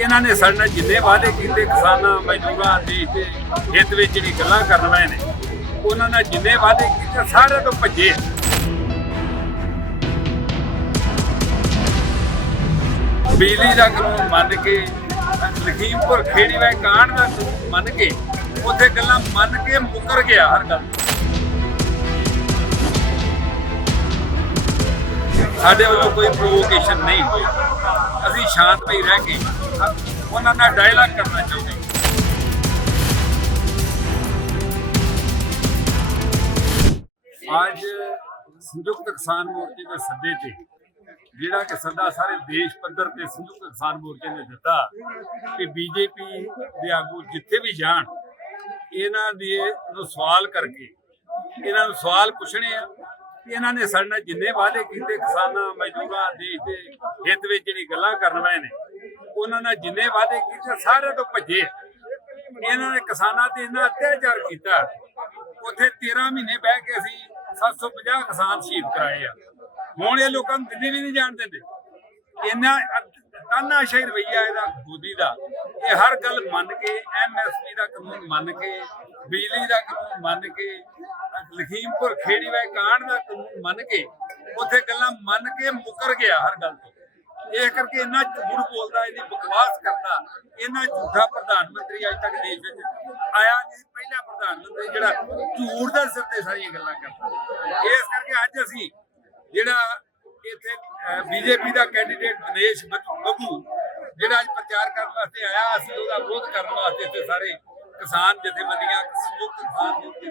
ਇਹਨਾਂ ਨੇ ਸਾਡੇ ਨਾਲ ਜਿੰਨੇ ਵਾਅਦੇ ਕੀਤੇ ਕਿਸਾਨਾਂ, ਮਜ਼ਦੂਰਾਂ ਦੇ ਹਿੱਤ ਵਿੱਚ ਜਿਹੜੀ ਗੱਲਾਂ ਕਰਨ ਵਾਲੇ ਨੇ, ਉਹਨਾਂ ਨਾਲ ਜਿੰਨੇ ਵਾਅਦੇ ਕੀਤੇ ਸਾਰੇ ਤੋਂ ਭੱਜੇ। ਬਿਜਲੀ ਦਾ ਕਾਨੂੰਨ ਮੰਨ ਕੇ, ਲਖੀਮਪੁਰ ਖੇੜੀ ਵੇ ਕਾਂਡ ਦਾ ਕਾਨੂੰਨ ਮੰਨ ਕੇ, ਉੱਥੇ ਗੱਲਾਂ ਮੰਨ ਕੇ ਮੁਕਰ ਗਿਆ ਹਰ ਗੱਲ। ਸਾਡੇ ਵੱਲੋਂ ਕੋਈ ਪ੍ਰੋਵੋਕੇਸ਼ਨ ਨਹੀਂ ਹੋਈ ਅਸੀਂ ਸ਼ਾਂਤਮਈ ਰਹਿ ਕੇ ਉਹਨਾਂ ਨਾਲ ਡਾਇਲਾਗ ਕਰਨਾ ਚਾਹੁੰਦੇ ਅੱਜ ਸੰਯੁਕਤ ਕਿਸਾਨ ਮੋਰਚੇ ਦੇ ਸੱਦੇ ਤੇ, ਜਿਹੜਾ ਕਿ ਸੱਦਾ ਸਾਰੇ ਦੇਸ਼ ਪੱਧਰ ਤੇ ਸੰਯੁਕਤ ਕਿਸਾਨ ਮੋਰਚੇ ਨੇ ਦਿੱਤਾ ਕਿ ਬੀਜੇਪੀ ਦੇ ਆਗੂ ਜਿੱਥੇ ਵੀ ਜਾਣ, ਇਹਨਾਂ ਦੇ ਨੂੰ ਸਵਾਲ ਕਰਕੇ, ਇਹਨਾਂ ਨੂੰ ਸਵਾਲ ਪੁੱਛਣੇ ਆ। ਕਿ ਇਹਨਾਂ ਨੇ ਸਾਡੇ ਨਾਲ ਜਿੰਨੇ ਵਾਅਦੇ ਕੀਤੇ ਕਿਸਾਨਾਂ, ਮਜ਼ਦੂਰਾਂ ਦੇਸ਼ ਦੇ ਹਿੱਤ ਵਿੱਚ ਜਿਹੜੀ ਗੱਲਾਂ ਕਰਨ ਵਾਲੇ ਨੇ, ਉਹਨਾਂ ਨਾਲ ਜਿੰਨੇ ਵਾਅਦੇ ਕੀਤੇ ਸਾਰੇ ਤੋਂ ਭੱਜੇ। ਇਹਨਾਂ ਨੇ ਕਿਸਾਨਾਂ ਤੇ ਇੰਨਾ ਅਤਿਆਚਾਰ ਕੀਤਾ। ਉੱਥੇ 13 ਮਹੀਨੇ ਬਹਿ ਕੇ ਅਸੀਂ 750 ਕਿਸਾਨ ਸ਼ਹੀਦ ਕਰਾਏ ਆ। ਹੁਣ ਇਹ ਲੋਕਾਂ ਨੂੰ ਦਿੱਲੀ ਵੀ ਨਹੀਂ ਜਾਣ ਦਿੰਦੇ। ਇੰਨਾ ਤਾਨਾਸ਼ਾਹੀ ਰਵਈਆ ਇਹਦਾ, ਮੋਦੀ ਦਾ। ਇਹ ਹਰ ਗੱਲ ਮੰਨ ਕੇ ਐਮਐਸਪੀ ਦਾ ਕਾਨੂੰਨ ਮੰਨ ਕੇ, ਬਿਜਲੀ ਦਾ ਕਾਨੂੰਨ ਮੰਨ ਕੇ ਲਖੀਮਪੁਰ ਖੇੜੀ ਵੇ ਕਾਂਡ ਦਾ ਕਾਨੂੰਨ ਮੰਨ ਕੇ ਉੱਥੇ ਗੱਲਾਂ ਮੰਨ ਕੇ ਮੁਕਰ ਗਿਆ ਹਰ ਗੱਲ ਤੋਂ। ਇਹ ਕਰਕੇ ਇੰਨਾ ਝੂਠ ਬੋਲਦਾ, ਇਹਦੀ ਬਕਵਾਸ ਕਰਦਾ, ਇੰਨਾ ਝੂਠਾ ਪ੍ਰਧਾਨ ਮੰਤਰੀ ਅੱਜ ਤੱਕ ਦੇਸ਼ ਵਿੱਚ ਆਇਆ ਨਹੀਂ, ਪਹਿਲਾ ਪ੍ਰਧਾਨ ਮੰਤਰੀ ਜਿਹੜਾ ਝੂਠ ਦਾ ਸਿਰ ਤੇ ਸਾਰੀਆਂ ਗੱਲਾਂ ਕਰਦਾ। ਇਸ ਕਰਕੇ ਅੱਜ ਅਸੀਂ ਜਿਹੜਾ ਇੱਥੇ ਬੀਜੇਪੀ ਦਾ ਕੈਂਡੀਡੇਟ ਦਿਨੇਸ਼ ਬੱਬੂ, ਜਿਹੜਾ ਅੱਜ ਪ੍ਰਚਾਰ ਕਰਨ ਵਾਸਤੇ ਆਇਆ, ਅਸੀਂ ਉਹਦਾ ਵਿਰੋਧ ਕਰਨ ਵਾਸਤੇ ਇੱਥੇ ਸਾਰੇ ਕਿਸਾਨ ਜਥੇਬੰਦੀਆਂ, ਸੰਯੁਕਤ ਕਿਸਾਨ ਮੋਰਚੇ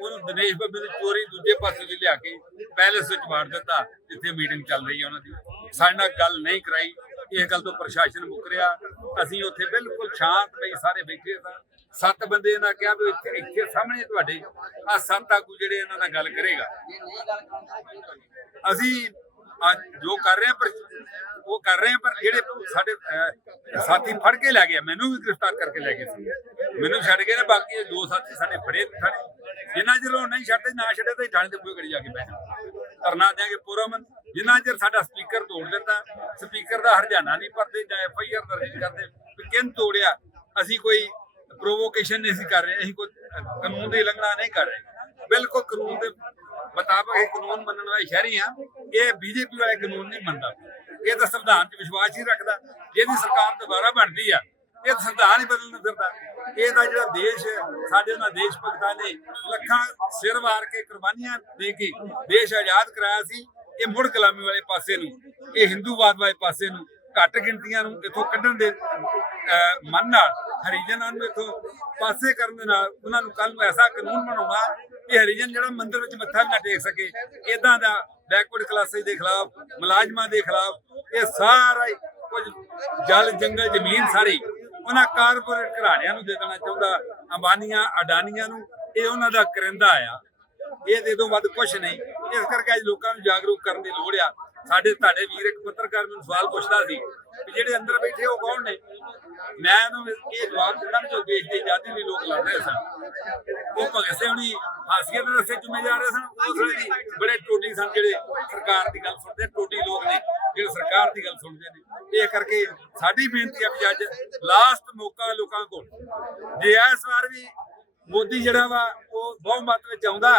ਉਹਨੂੰ ਦਿਨੇਸ਼ ਬੱਬੇ ਦੀ ਚੋਰੀ ਦੂਜੇ ਪਾਸੇ ਦੀ ਲਿਆ ਕੇ ਪੈਲੇਸ ਵਿੱਚ ਵਾੜ ਦਿੱਤਾ, ਜਿੱਥੇ ਮੀਟਿੰਗ ਚੱਲ ਰਹੀ ਹੈ ਉਹਨਾਂ ਦੀ। ਸਾਡੇ ਨਾਲ ਗੱਲ ਨਹੀਂ ਕਰਾਈ, ਇਹ ਗੱਲ ਤੋਂ ਪ੍ਰਸ਼ਾਸਨ ਮੁਕਰਿਆ ਅਸੀਂ ਉੱਥੇ ਬਿਲਕੁਲ ਸ਼ਾਂਤ ਲਈ ਸਾਰੇ ਬੈਠੇ ਸਾਂ। ਸੱਤ ਬੰਦੇ ਇਹਨਾਂ ਕਿਹਾ ਵੀ ਇੱਥੇ ਇੱਥੇ ਸਾਹਮਣੇ ਤੁਹਾਡੇ ਆ ਸੱਤ ਆਗੂ ਜਿਹੜੇ ਇਹਨਾਂ ਨਾਲ ਗੱਲ ਕਰੇਗਾ। ਅਸੀਂ ਜੋ ਕਰ ਰਹੇ ਪਰ ਉਹ ਕਰ ਰਹੇ ਪਰ ਜਿਹੜੇ ਸਾਡੇ ਸਾਥੀ ਫੜ ਕੇ ਲੈ ਗਏ ਮੈਨੂੰ ਵੀ ਗ੍ਰਿਫਤਾਰ ਕਰਕੇ ਲੈ ਗਏ ਸੀ। ਮੈਨੂੰ ਛੱਡ ਗਏ ਨੇ, ਬਾਕੀ ਦੋ ਸਾਥੀ ਸਾਡੇ ਫੜੇ ਸਾਡੇ ਜਿੰਨਾ ਚਿਰ ਉਹ ਨਹੀਂ ਛੱਡਦੇ, ਨਾ ਛੱਡੇ ਤੇ ਥਾਣੇ ਤੇ ਕੋਈ ਘੜੀ ਜਾ ਕੇ ਬਹਿ ਧਰਨਾ ਦੇਾਂਗੇ ਪੂਰਾ ਜਿੰਨਾ ਚਿਰ ਸਾਡਾ ਸਪੀਕਰ ਤੋੜ ਦਿੰਦਾ ਸਪੀਕਰ ਦਾ ਹਰਜਾਨਾ ਨਹੀਂ ਭਰਦੇ ਜਾਂ ਐਫ ਆਈ ਆਰ ਦਰਜ ਕਰਦੇ ਕਿੰਨ ਤੋੜਿਆ, ਅਸੀਂ ਕੋਈ ਪ੍ਰੋਵੋਕੇਸ਼ਨ ਨਹੀਂ ਸੀ ਕਰ ਰਹੇ, ਅਸੀਂ ਕੋਈ ਕਾਨੂੰਨ ਦੀ ਉਲੰਘਣਾ ਨਹੀਂ ਕਰ ਰਹੇ। ਬਿਲਕੁਲ ਕਾਨੂੰਨ ਦੇ ਮੁਤਾਬਕ ਇਹ ਕਾਨੂੰਨ ਮੰਨਣ ਵਾਲੇ ਸ਼ਹਿਰੀ ਆ ਇਹ ਬੀਜੇਪੀ ਵਾਲੇ ਕਾਨੂੰਨ ਨਹੀਂ ਮੰਨਦਾ। ਇਹ ਤਾਂ ਸੰਵਿਧਾਨ 'ਚ ਵਿਸ਼ਵਾਸ ਹੀ ਰੱਖਦਾ, ਜਿਹਦੀ ਸਰਕਾਰ ਦੁਬਾਰਾ ਬਣਦੀ ਆ ਇਹ ਤਾਂ ਸੰਵਿਧਾਨ ਹੀ ਬਦਲਣ ਫਿਰਦਾ। ਇਹ ਤਾਂ ਜਿਹੜਾ ਦੇਸ਼ ਹੈ, ਸਾਡੇ ਉਹਨਾਂ ਦੇਸ਼ ਭਗਤਾਂ ਨੇ ਲੱਖਾਂ ਸਿਰ ਵਾਰ ਕੇ ਕੁਰਬਾਨੀਆਂ ਦੇ ਕੇ ਦੇਸ਼ ਆਜ਼ਾਦ ਕਰਾਇਆ ਸੀ। ਇਹ ਮੁੜ ਗੁਲਾਮੀ ਵਾਲੇ ਪਾਸੇ ਨੂੰ ਇਹ ਹਿੰਦੂਵਾਦ ਵਾਲੇ ਪਾਸੇ ਨੂੰ ਘੱਟ ਗਿਣਤੀਆਂ ਨੂੰ ਇਥੋਂ ਕੱਢਣ ਦੇ ਮਨ ਨਾਲ ਹਰੀਜਨਾਂ ਨੂੰ ਇਥੋਂ ਪਾਸੇ ਕਰਨ ਦੇ ਨਾਲ ਉਹਨਾਂ ਨੂੰ ਕੱਲ ਨੂੰ ਐਸਾ ਕਾਨੂੰਨ ਬਣਾਉਣਾ ਕਿ ਹਰੀਜਨ ਜਿਹੜਾ ਮੰਦਿਰ ਵਿੱਚ ਮੱਥਾ ਵੀ ਨਾ ਟੇਕ ਸਕੇ। ਇਦਾਂ ਦਾ ਬੈਕਵਰਡ ਕਲਾਸਿਸ ਦੇ ਖਿਲਾਫ ਮੁਲਾਜ਼ਮਾਂ ਦੇ ਖਿਲਾਫ ਇਹ ਸਾਰਾ ਹੀ ਕੁਝ ਜਲ ਜੰਗਲ ਜ਼ਮੀਨ ਸਾਰੀ ਉਹਨਾਂ ਕਾਰਪੋਰੇਟ ਘਰਾਣਿਆਂ ਨੂੰ ਦੇ ਦੇਣਾ ਚਾਹੁੰਦਾ, ਅੰਬਾਨੀਆਂ, ਅਡਾਨੀਆਂ ਨੂੰ, ਇਹ ਉਹਨਾਂ ਦਾ ਕਰਿੰਦਾ ਆ। ਇਹ ਦੇ ਤੋਂ ਵੱਧ ਕੁਝ ਨਹੀਂ। ਇਸ ਕਰਕੇ ਅੱਜ ਲੋਕਾਂ ਨੂੰ ਜਾਗਰੂਕ ਕਰਨ ਦੀ ਲੋੜ ਆ। ਸਾਡੇ ਤੁਹਾਡੇ ਵੀਰ ਇੱਕ ਪੱਤਰਕਾਰ ਮੈਨੂੰ ਸਵਾਲ ਪੁੱਛਦਾ ਸੀ ਕਿ ਜਿਹੜੇ ਅੰਦਰ ਬੈਠੇ ਉਹ ਕੌਣ ਨੇ? ਮੈਂ ਉਹਨੂੰ ਇਹ ਜਵਾਬ ਦਿੰਦਾ ਜੋ ਦੇਸ਼ ਦੀ ਆਜ਼ਾਦੀ ਲਈ ਲੋਕ ਲੜ ਰਹੇ ਸਨ। ਉਹ ਭਗਤ ਸਿੰਘ ਹੁਣੀ ਹਾਸੀਏ ਦੇ ਰਸਤੇ ਚੁੰਮੇ ਜਾ ਰਹੇ ਸਨ। ਉਸ ਵੇਲੇ ਬੜੇ ਟੋਟੀ ਸਨ ਜਿਹੜੇ ਸਰਕਾਰ ਦੀ ਗੱਲ ਸੁਣਦੇ ਟੋਟੀ ਲੋਕ ਨੇ ਜਿਹੜੇ ਸਰਕਾਰ ਦੀ ਗੱਲ ਸੁਣਦੇ ਨੇ। ਇਹ ਕਰਕੇ ਸਾਡੀ ਬੇਨਤੀ ਆ ਵੀ ਅੱਜ ਲਾਸਟ ਮੌਕਾ ਲੋਕਾਂ ਕੋਲ। ਜੇ ਇਸ ਵਾਰ ਵੀ ਮੋਦੀ ਜਿਹੜਾ ਵਾ ਉਹ ਬਹੁਮਤ ਵਿੱਚ ਆਉਂਦਾ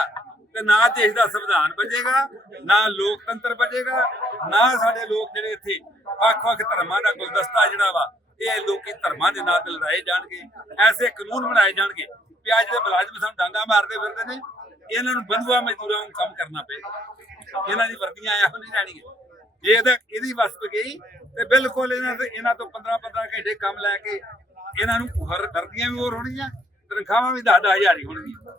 ਤੇ ਨਾ ਦੇਸ਼ ਦਾ ਸੰਵਿਧਾਨ ਬਚੇਗਾ ਨਾ ਲੋਕਤੰਤਰ ਬਚੇਗਾ ਨਾ ਸਾਡੇ ਲੋਕ ਜਿਹੜੇ ਇੱਥੇ ਵੱਖ-ਵੱਖ ਧਰਮਾਂ ਦਾ ਗੁਲਦਸਤਾ ਜਿਹੜਾ ਵਾ ਇਹ ਲੋਕੀ ਧਰਮਾਂ ਦੇ ਨਾਂ ਤੇ ਲੜਾਏ ਜਾਣਗੇ ਐਸੇ ਕਾਨੂੰਨ ਬਣਾਏ ਜਾਣਗੇ। ਵੀ ਅੱਜ ਦੇ ਮੁਲਾਜ਼ਮ ਸਾਨੂੰ ਡਾਂਗਾ ਮਾਰਦੇ ਫਿਰਦੇ ਨੇ, ਇਹਨਾਂ ਨੂੰ ਬੰਧੂਆ ਮਜ਼ਦੂਰਾਂ ਨੂੰ ਕੰਮ ਕਰਨਾ ਪਏ। ਇਹਨਾਂ ਦੀ ਵਰਦੀਆਂ ਇਹੋ ਨਹੀਂ ਜਾਣੀਆਂ ਜੇ ਇਹਦਾ ਇਹਦੀ ਵਸ ਗਈ, ਤੇ ਬਿਲਕੁਲ ਇਹਨਾਂ ਤੇ ਇਹਨਾਂ ਤੋਂ 15 15 ਘੰਟੇ ਕੰਮ ਲੈ ਕੇ ਇਹਨਾਂ ਨੂੰ ਹਰ ਵਰਦੀਆਂ ਵੀ ਹੋਰ ਹੋਣਗੀਆਂ, ਤਨਖਾਹਾਂ ਵੀ 10 ਹਜ਼ਾਰ ਹੀ ਹੋਣਗੀਆਂ।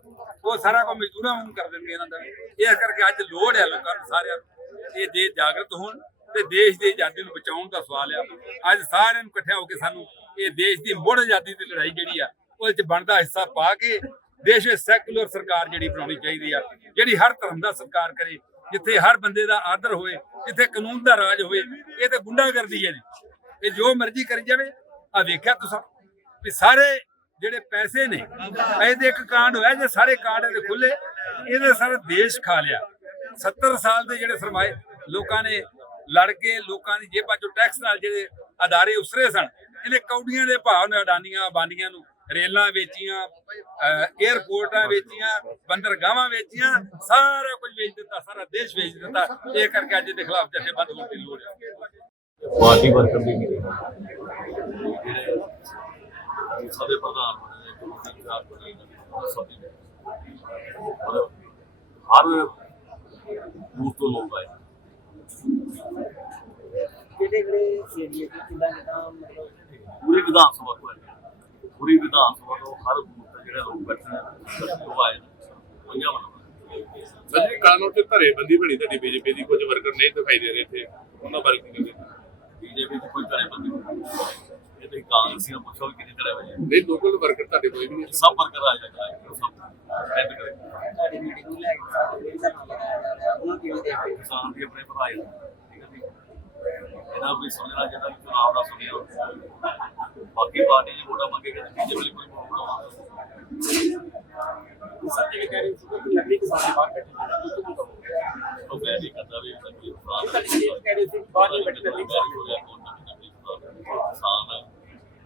ਉਹ ਸਾਰਾ ਕੰਮ ਮਜ਼ਦੂਰਾਂ ਨੂੰ ਕਰ ਦੇਣਗੇ ਇਹਨਾਂ ਦਾ ਇਸ ਕਰਕੇ ਅੱਜ ਲੋੜ ਹੈ ਲੋਕਾਂ ਨੂੰ ਸਾਰਿਆਂ ਨੂੰ। ਇਹ ਦੇ ਜਾਗਰਤ ਹੋਣ ਤੇ ਦੇਸ਼ ਦੀ ਆਜ਼ਾਦੀ ਨੂੰ ਬਚਾਉਣ ਦਾ ਸਵਾਲ ਆ। ਅੱਜ ਸਾਰਿਆਂ ਨੂੰ ਇਕੱਠੇ ਹੋ ਕੇ ਸਾਨੂੰ ਇਹ ਦੇਸ਼ ਦੀ ਮੁੜ ਆਜ਼ਾਦੀ ਦੀ ਲੜਾਈ ਜਿਹੜੀ ਆ ਉਹਦੇ ਚ ਬਣਦਾ ਹਿੱਸਾ ਪਾ ਕੇ ਦੇਸ਼ ਵਿੱਚ ਸੈਕੂਲਰ ਸਰਕਾਰ ਜਿਹੜੀ ਬਣਾਉਣੀ ਚਾਹੀਦੀ ਆ, ਜਿਹੜੀ ਹਰ ਧਰਮ ਦਾ ਸਤਿਕਾਰ ਕਰੇ, ਜਿੱਥੇ ਹਰ ਬੰਦੇ ਦਾ ਆਦਰ ਹੋਵੇ, ਜਿੱਥੇ ਕਾਨੂੰਨ ਦਾ ਰਾਜ ਹੋਵੇ, ਇਹ ਤੇ ਗੁੰਡਾਗਰਦੀ ਹੈ ਜੀ। ਇਹ ਜੋ ਮਰਜ਼ੀ ਕਰੀ ਜਾਵੇ ਆ ਵੇਖਿਆ ਤੁਸੀਂ ਵੀ ਸਾਰੇ ਜਿਹੜੇ ਪੈਸੇ ਨੇ, ਪੈਸੇ ਇੱਕ ਕਾਂਡ ਹੋਇਆ ਜੇ ਸਾਰੇ ਕਾਂਡ ਇਹਦੇ ਖੁੱਲੇ ਇਹਦੇ ਸਾਰਾ ਦੇਸ਼ ਖਾ ਲਿਆ। 70 ਸਾਲ ਦੇ ਜਿਹੜੇ ਸਰਮਾਏ ਲੋਕਾਂ ਨੇ ਲੜ ਕੇ ਲੋਕਾਂ ਦੀ ਜੇਬਾਂ ਚੋਂ ਟੈਕਸ ਨਾਲ ਜਿਹੜੇ ਅਦਾਰੇ ਉਸਰੇ ਸਨ, ਇਹਨੇ ਕੌਡੀਆਂ ਦੇ ਭਾਅ ਨੇ ਅਡਾਨੀਆਂ, ਅਬਾਨੀਆਂ ਨੂੰ ਰੇਲਾਂ ਵੇਚੀਆਂ ਅਹ ਏਅਰਪੋਰਟਾਂ ਵੇਚੀਆਂ ਬੰਦਰਗਾਹਾਂ ਵੇਚੀਆਂ ਸਾਰਾ ਕੁਝ ਵੇਚ ਦਿੱਤਾ ਸਾਰਾ ਦੇਸ਼ ਵੇਚ ਦਿੱਤਾ। ਇਹ ਕਰਕੇ ਅੱਜ ਦੇ ਖਿਲਾਫ ਜਥੇਬੰਦ ਹੋਣ ਦੀ ਲੋੜ ਹੈ ਪਾਰਟੀ ਵਰਕਰ ਦੀ ਮੀਟਿੰਗ ਜਿਹੜੇ ਸਾਡੇ ਪ੍ਰਧਾਨ ਬਣੇ ਨੇ ਕਮੇਟੀ ਦਾ ਬਣੇ ਨੇ ਉਹ ਸਭ ਨੇ। ਔਰ ਹਰ ਬੂਥ ਤੋਂ ਲੋਕ ਆਏ। ਕਿਹੜੇ ਕਿਹੜੇ ਏਰੀਏ ਚ ਕਿੰਨਾ ਕਿੰਨਾ ਮਤਲਬ ਪੂਰੀ ਵਿਧਾਨ ਸਭਾ ਤੋਂ ਆਏ ਪੂਰੀ ਵਿਧਾਨ ਸਭਾ ਤੋਂ ਹਰ ਬੂਥ ਤੇ ਜਿਹੜੇ ਲੋਕ ਬੈਠੇ ਨੇ ਉਹ ਆਏ ਨੇ ਪੰਜਾਂ ਮਨ ਸੱਜੀ ਕਾਨੂੰਨ ਤੇ ਧਰੇਬੰਦੀ ਬਣੀ ਤੁਹਾਡੀ ਬੀਜੇਪੀ ਦੀ ਕੁਝ ਵਰਕਰ ਨਹੀਂ ਦਿਖਾਈ ਦੇ ਰਹੇ ਥੇ ਉਹਨਾਂ ਬਾਰੇ ਕੀ ਕਹਿੰਦੇ? ਬੀਜੇਪੀ ਚ ਕੋਈ ਕਰੇ ਬੰਦੀ ਇਹ ਤੇ ਕਾਂਗਰਸੀਆਂ ਪੁੱਛੋ ਕਿੰਨੇ ਚੜੇ ਹੋਏ ਨਹੀਂ ਲੋਕਲ ਵਰਕਰ ਤੁਹਾਡੇ ਕੋਈ ਵੀ ਨਹੀਂ ਸਭ ਵਰਕਰ ਆ ਜਾਏਗਾ ਉਹ ਸਭ। ਐਡ ਕਰੇ। ਤੁਹਾਡੀ ਮੀਟਿੰਗ ਨੂੰ ਲੈ ਕੇ ਸਾਡੇ ਲਈ ਧਰਨਾ ਲਗਾਇਆ ਜਾ ਰਿਹਾ ਉਹਨੂੰ ਕਿਵੇਂ ਦੇਖਦੇ ਹੋ? ਕਿਸਾਨ ਵੀ ਆਪਣੇ ਭਰਾ ਹੀ ਨੇ, ਠੀਕ ਹੈ ਜੀ। ਇਹਨਾਂ ਨੂੰ ਵੀ ਸਮਝਣਾ ਚਾਹੀਦਾ ਕਿ ਚੁਣਾਵ ਦਾ ਸੁਣਿਆ। ਬਾਕੀ ਪਾਰਟੀ ਜੀ ਵੋਟਾਂ ਮੰਗੇਗਾ ਤੇ ਬੀਜੇਪੀ ਕੋਈ ਪ੍ਰੋਬਲਮ ਸਰ ਜਿਹੜੇ ਕਹਿ ਰਹੇ ਸੀ ਕਿ ਨਕਲੀ ਕਿਸਾਨ ਦੇ ਬਾਹਰ ਬੈਠੇ ਨੇ ਤੁਸੀਂ ਕੀ ਕਹੋਗੇ ਉਹ ਮੈਂ ਨਹੀਂ ਕਰਦਾ ਵੀ ਨਕਲੀ ਇਹ ਕਿਸਾਨ ਤਾਂ ਇਹ ਕਹਿ ਰਹੇ ਸੀ ਕਿ ਬਾਹਰ ਨਹੀਂ ਬੈਠੇ ਨਕਲੀ ਕਿਸਾਨ ਹੋ ਗਿਆ ਕੋਣ ਨਕਲੀ ਕਿਸਾਨ ਕਿਸਾਨ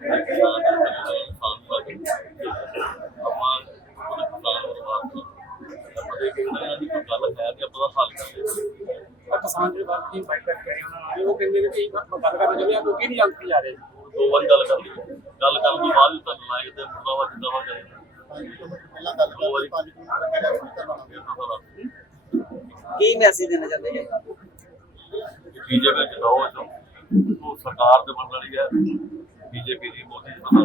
ਹੈ ਕਿਸਾਨ ਹੈ ਕਿਸਾਨ ਦਾ ਆਪਾਂ ਉਹਦੇ ਕਿਸਾਨ ਨੂੰ ਬਾਤ ਆਪਾਂ ਦੇ ਕੇ ਇਹਨਾਂ ਦੀ ਕੋਈ ਗੱਲ ਹੈ ਕਿ ਆਪਾਂ ਉਹਦਾ ਹੱਲ ਕਰੀਏ ਪਰ ਕਿਸਾਨ ਜਿਹੜੇ ਬਾਹਰ ਦੀ ਬਾਈਕ ਕਰਕੇ ਆਏ ਉਹਨਾਂ ਨਾਲ ਉਹ ਕਹਿੰਦੇ ਨੇ ਕਿ ਗੱਲ ਕਰਨਾ ਚਾਹੁੰਦੇ ਆ ਕਿਉਂਕਿ ਨਹੀਂ ਜਾਂਦੇ ਜਾ ਰਹੇ ਦੋ ਵਾਰੀ ਗੱਲ ਕਰ ਲਈ ਗੱਲ ਕਰਨ ਤੋਂ ਬਾਅਦ ਵੀ ਤੁਹਾਨੂੰ ਲਾਇਕ ਤੇ ਮੁਰਦਾਵਾ ਜਿੰਦਾਵਾ ਕਰੇ। ਪਹਿਲਾਂ ਗੱਲ ਵਾਰੀ। ਪੰਜ ਕੀ ਮੈਸੇਜ ਦੇਣਾ ਚਾਹੁੰਦੇ ਨੇ ਬੀਜੇਪੀ ਜਿਤਾਓ ਚੋ ਉਹ ਸਰਕਾਰ ਦੇ ਬਣ ਰਹੀ ਹੈ ਬੀਜੇਪੀ ਦੀ ਮੋਦੀ ਜੀ ਬਣਾ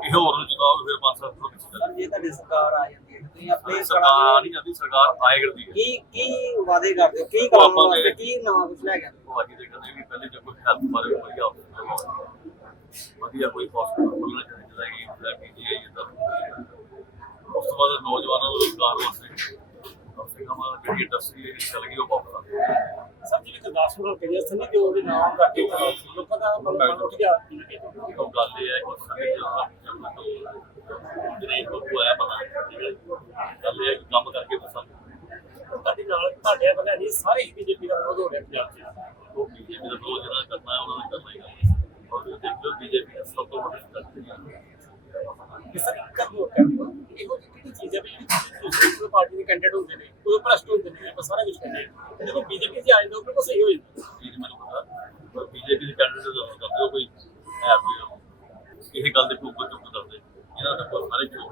ਇਹ ਹੋਰ ਨੂੰ ਜਿਤਾਓ ਫਿਰ ਪੰਜ ਸੱਤ ਸੌ ਪਿੱਛੇ ਸਰ ਜੇ ਤੁਹਾਡੀ ਸਰਕਾਰ ਆ ਜਾਂਦੀ ਹੈ ਤੁਸੀਂ ਆਪਣੇ ਚੱਲੇ ਸਰਕਾਰ ਨਹੀਂ ਆਦੀ ਸਰਕਾਰ ਆਏ ਕਰਦੀ ਹੈ। ਕੀ ਕੀ ਵਾਅਦੇ ਕਰਦੇ? ਕੀ ਆਪਾਂ ਵਾਸਤੇ ਕੀ ਨਵਾਂ ਕੁਝ ਲੈ ਕੇ ਆਉਂਦੇ? ਉਹ ਅੱਜ ਦੇ ਕਹਿੰਦੇ ਵੀ ਪਹਿਲੇ ਜੇ ਕੋਈ ਹੈਲਥ ਬਾਰੇ ਵਧੀਆ hospital ਵਧੀਆ ਕੋਈ ਹਸਪਤਾਲ ਖੋਲਣਾ ਚਾਹੀਦਾ ਹੈ ਕਿ ਉਹਦਾ ਪੀਜੀਆਈ ਜਿੱਦਾਂ ਉਸ ਤੋਂ ਬਾਅਦ ਨੌਜਵਾਨਾਂ ਨੂੰ ਰੋਜ਼ਗਾਰ ਵਾਸਤੇ ਸੇ ਕਮ ਜਿਹੜੀ ਇੰਡਸਟਰੀ ਚੱਲ ਗਈ ਉਹ ਪਾਪੂਲਰ ਸਰ ਜਿਹੜੇ ਗੁਰਦਾਸਪੁਰ ਹਲਕੇ ਦੇ ਸੰਨੀ ਦੇ ਉਹਦੇ ਨਾਮ ਕਰਕੇ ਲੋਕਾਂ ਦਾ ਮਨ ਉੱਠ ਗਿਆ ਉਹ ਗੱਲ ਇਹ ਹੈ ਕਿ ਸਾਡੇ ਜਿਹੜੇ ਬੱਬੂ ਆਇਆ ਪਤਾ ਗੱਲ ਇਹ ਕੰਮ ਕਰਕੇ ਦੱਸਾਂਗੇ ਤੁਹਾਡੇ ਨਾਲ ਤੁਹਾਡੇ ਨਹੀਂ ਸਾਰੇ ਹੀ ਬੀਜੇਪੀ ਦਾ ਵਿਰੋਧ ਹੋ ਰਿਹਾ ਪੰਜਾਬ 'ਚ ਉਹ ਬੀਜੇਪੀ ਦਾ ਰੋਜ਼ ਜਿਹੜਾ ਕਰਨਾ ਹੈ ਉਹਨਾਂ ਨੇ ਕਰਨਾ ਹੀ ਕਰਨਾ ਔਰ ਦੇਖੋ ਬੀਜੇਪੀ ਦਾ ਸਭ ਤੋਂ ਵੱਡੀ ਸ਼ਕਤੀ ਹੈ ਕਿ ਸਰ ਕਰ ਹੋ ਕਰਨਾ ਇਹੋ ਜਿਹੀ ਕਿਹੜੀ ਚੀਜ਼ ਹੈ ਵੀ ਜਿਹੜੀ ਪਾਰਟੀ ਦੇ ਕੈਂਡੀਡੇਟ ਹੁੰਦੇ ਨੇ ਉਹ ਭ੍ਰਸ਼ਟ ਹੁੰਦੇ ਨੇ, ਆਪਾਂ ਸਾਰਾ ਕੁਝ ਕਰਦੇ ਹਾਂ। ਜਦੋਂ ਬੀਜੇਪੀ 'ਚ ਆ ਜਾਂਦਾ ਉਹ ਸਹੀ ਹੋ ਜਾਂਦਾ ਚੀਜ਼ ਮੈਨੂੰ ਪਤਾ। ਪਰ ਬੀਜੇਪੀ ਦੇ ਕੈਂਡੀਡੇਟ ਦਾ ਕਰਦੇ ਹੋ, ਕੋਈ ਹੈ ਕੋਈ ਇਹ ਗੱਲ ਦੇ ਕੋਈ ਚੁੱਪ ਕਰਦੇ। ਇਹਨਾਂ ਦਾ ਕੋਈ ਸਾਰੇ ਚੁੱਪ